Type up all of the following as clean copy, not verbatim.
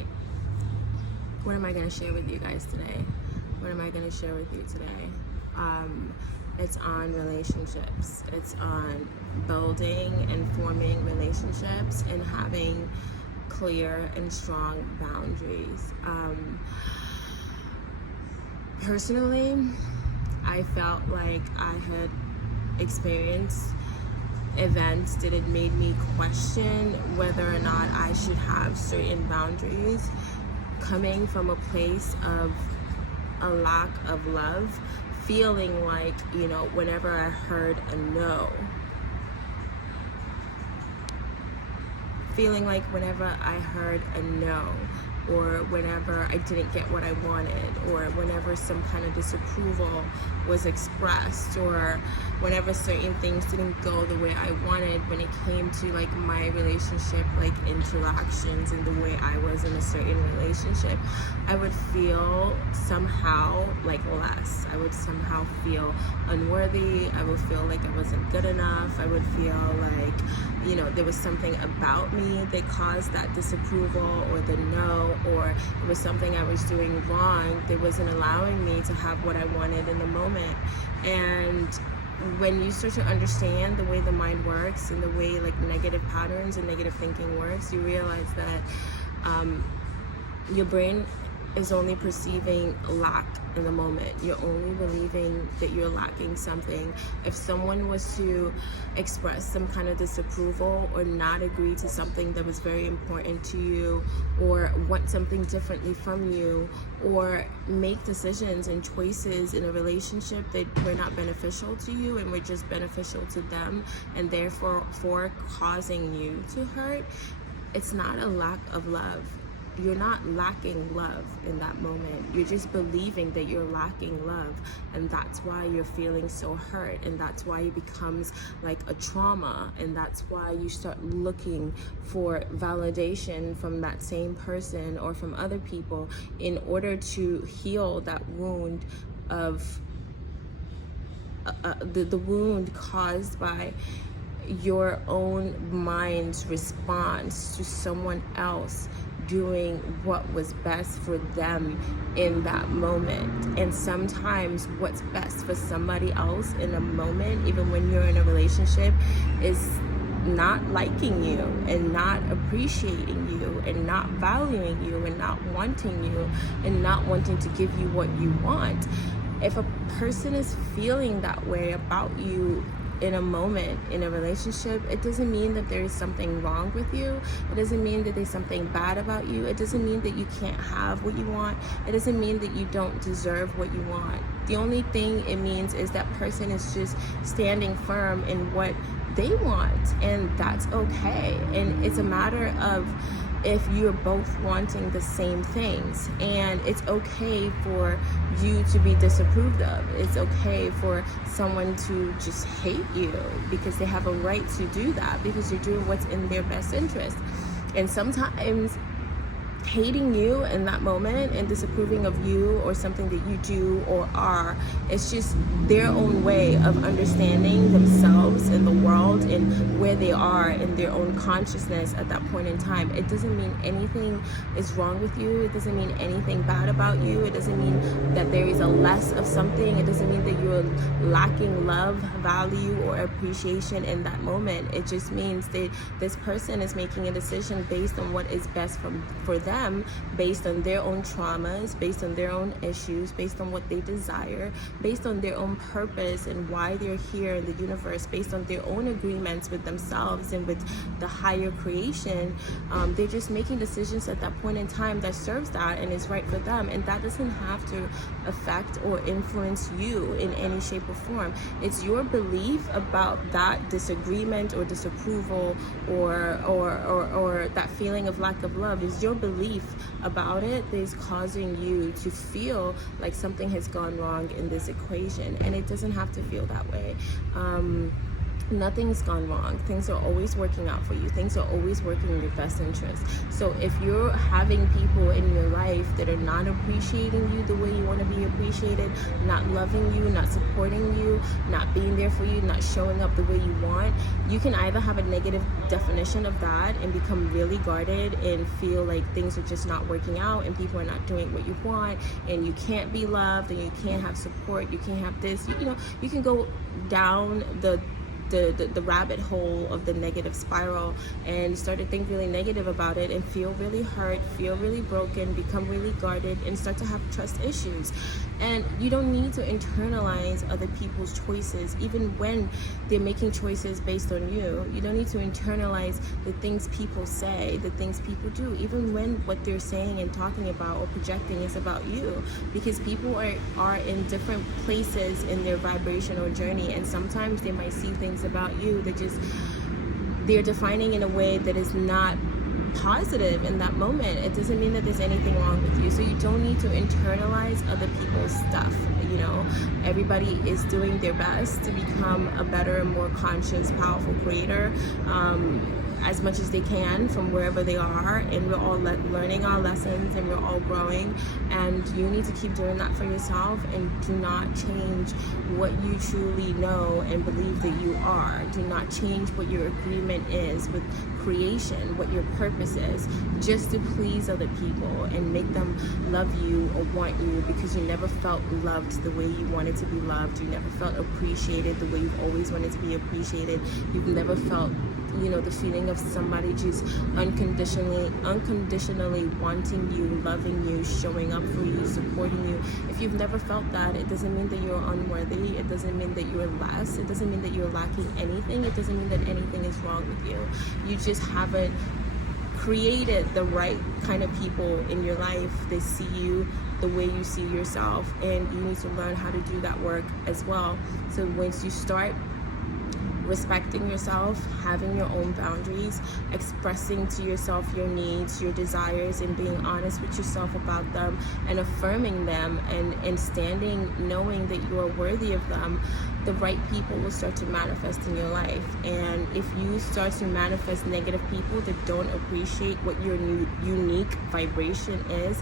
right, what am I going to share with you guys today? What am I going to share with you today? It's on relationships. It's on building and forming relationships and having clear and strong boundaries. Personally, I felt like I had experienced events that had made me question whether or not I should have certain boundaries, coming from a place of a lack of love, feeling like, whenever I heard a no, or whenever I didn't get what I wanted, or whenever some kind of disapproval was expressed, or whenever certain things didn't go the way I wanted when it came to like my relationship, like interactions and the way I was in a certain relationship, I would feel somehow like less. I would somehow feel unworthy. I would feel like I wasn't good enough. I would feel like, there was something about me that caused that disapproval or the no, or it was something I was doing wrong that wasn't allowing me to have what I wanted in the moment. And when you start to understand the way the mind works and the way like negative patterns and negative thinking works, you realize that your brain is only perceiving lack in the moment. You're only believing that you're lacking something. If someone was to express some kind of disapproval or not agree to something that was very important to you, or want something differently from you, or make decisions and choices in a relationship that were not beneficial to you and were just beneficial to them, and therefore causing you to hurt, it's not a lack of love. You're not lacking love in that moment. You're just believing that you're lacking love, and that's why you're feeling so hurt, and that's why it becomes like a trauma, and that's why you start looking for validation from that same person or from other people in order to heal that wound of the wound caused by your own mind's response to someone else doing what was best for them in that moment. And sometimes what's best for somebody else in a moment, even when you're in a relationship, is not liking you and not appreciating you and not valuing you and not wanting you and not wanting to give you what you want. If a person is feeling that way about you in a moment in a relationship, it doesn't mean that there is something wrong with you. It doesn't mean that there's something bad about you. It doesn't mean that you can't have what you want. It doesn't mean that you don't deserve what you want. The only thing it means is that person is just standing firm in what they want, and that's okay. And it's a matter of if you're both wanting the same things, and it's okay for you to be disapproved of. It's okay for someone to just hate you, because they have a right to do that, because you're doing what's in their best interest. And sometimes hating you in that moment and disapproving of you or something that you do or are, it's just their own way of understanding themselves and the world and where they are in their own consciousness at that point in time. It doesn't mean anything is wrong with you. It doesn't mean anything bad about you. It doesn't mean that there is a less of something. It doesn't mean that you're lacking love, value, or appreciation in that moment. It just means that this person is making a decision based on what is best for them, based on their own traumas, based on their own issues, based on what they desire, based on their own purpose and why they're here in the universe, based on their own agreements with themselves and with the higher creation. They're just making decisions at that point in time that serves that and is right for them, and that doesn't have to affect or influence you in any shape or form. It's your belief about that disagreement or disapproval or that feeling of lack of love. Is your belief about it that is causing you to feel like something has gone wrong in this equation, and it doesn't have to feel that way. nothing's gone wrong. Things are always working out for you. Things are always working in your best interest. So if you're having people in your life that are not appreciating you the way you want to be appreciated, not loving you, not supporting you, not being there for you, not showing up the way you want, you can either have a negative definition of that and become really guarded and feel like things are just not working out and people are not doing what you want and you can't be loved and you can't have support, you can't have this, you can go down the rabbit hole of the negative spiral and start to think really negative about it and feel really hurt, feel really broken, become really guarded, and start to have trust issues. And you don't need to internalize other people's choices, even when they're making choices based on you. You don't need to internalize the things people say, the things people do, even when what they're saying and talking about or projecting is about you, because people are in different places in their vibrational journey, and sometimes they might see things about you that they're defining in a way that is not positive in that moment. It doesn't mean that there's anything wrong with you. So you don't need to internalize other people's stuff. Everybody is doing their best to become a better and more conscious, powerful creator, as much as they can from wherever they are, and we're all learning our lessons and we're all growing, and you need to keep doing that for yourself, and do not change what you truly know and believe that you are. Do not change what your agreement is with creation, what your purpose is, just to please other people and make them love you or want you, because you never felt loved the way you wanted to be loved. You never felt appreciated the way you've always wanted to be appreciated. You've never felt the feeling of somebody just unconditionally wanting you, loving you, showing up for you, supporting you. If you've never felt that, it doesn't mean that you're unworthy. It doesn't mean that you're less. It doesn't mean that you're lacking anything. It doesn't mean that anything is wrong with you. You just haven't created the right kind of people in your life that see you the way you see yourself, and you need to learn how to do that work as well. So once you start respecting yourself, having your own boundaries, expressing to yourself your needs, your desires, and being honest with yourself about them and affirming them, and standing knowing that you are worthy of them, the right people will start to manifest in your life. And if you start to manifest negative people that don't appreciate what your unique vibration is,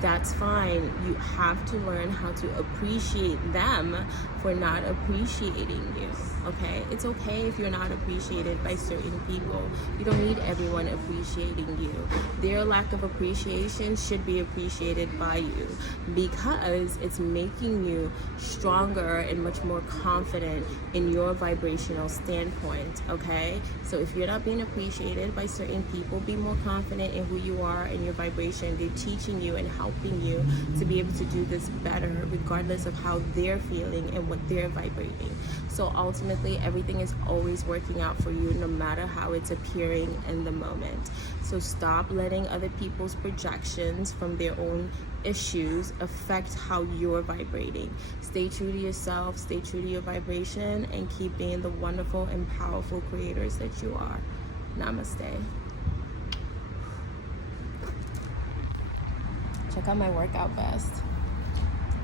that's fine. You have to learn how to appreciate them for not appreciating you, okay? It's okay if you're not appreciated by certain people. You don't need everyone appreciating you. Their lack of appreciation should be appreciated by you, because it's making you stronger and much more confident in your vibrational standpoint, okay? So if you're not being appreciated by certain people, be more confident in who you are and your vibration. They're teaching you and helping you to be able to do this better, regardless of how they're feeling and what they're vibrating. So ultimately, everything is always working out for you, no matter how it's appearing in the moment. So stop letting other people's projections from their own issues affect how you're vibrating. Stay true to yourself, stay true to your vibration, and keep being the wonderful and powerful creators that you are. Namaste. Check out my workout vest.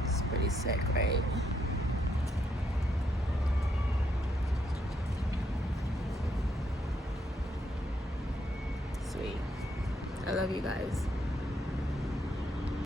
It's pretty sick, right? Sweet. I love you guys.